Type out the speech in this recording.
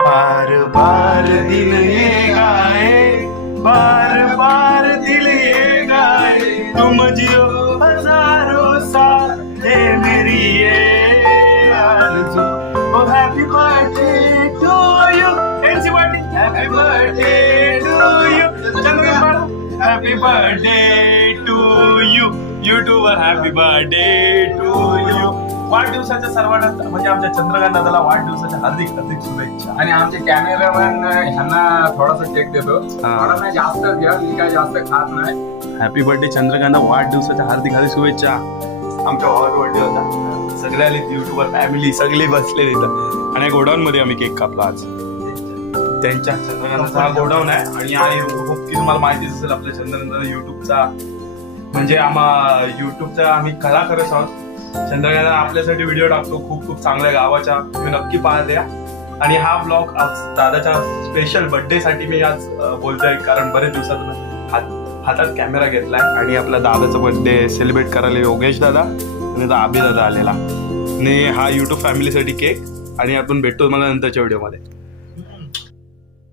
बार बार दिल ये गाए बार बार दिल ये गाए। तुम जियो हज़ारों साल है मेरी ये आरज़ू। Oh happy birthday to you NC birthday happy birthday to you happy birthday to you YouTuber happy birthday to you वाढदिवसाच्या सर्वांना म्हणजे आमच्या चंद्रकांत दादाला वाढदिवसाच्या हार्दिक हार्दिक शुभेच्छा. आणि आमचे कॅमेरामॅन ह्यांना थोडासा केक देतो. थोडा नाही जास्त घ्या मी काय जास्त खात नाही. हॅपी बर्थडे चंद्रकांत वाढदिवसाच्या हार्दिक हार्दिक शुभेच्छा. आमच्या भावाचा बर्थडे होता. सगळे आले युट्यूबर फॅमिली सगळे बसले तिथं आणि गोडाऊन मध्ये आम्ही केक कापला आज. त्यांच्या चंद्रकांतचा हा गोडाऊन आहे. आणि की तुम्हाला माहितीच असेल आपल्या चंद्रकांत युट्यूबचा म्हणजे आम्हा युट्यूबचा आम्ही कलाकारच आहोत चंद्रकांत आपल्यासाठी व्हिडिओ टाकतो. खूप खूप चांगल्या गावाच्या. तुम्ही नक्की पाहत या. आणि हा ब्लॉग आज दादाच्या स्पेशल बर्थडे साठी मी आज बोलतोय. कारण बरेच दिवसातून हात हातात कॅमेरा घेतलाय. आणि आपला दादाचा बर्थडे सेलिब्रेट करायला योगेश दादा आणि आता आबी दादा आलेला. आणि हा युट्यूब फॅमिलीसाठी केक आणि आपण भेटतो मला नंतरच्या व्हिडिओमध्ये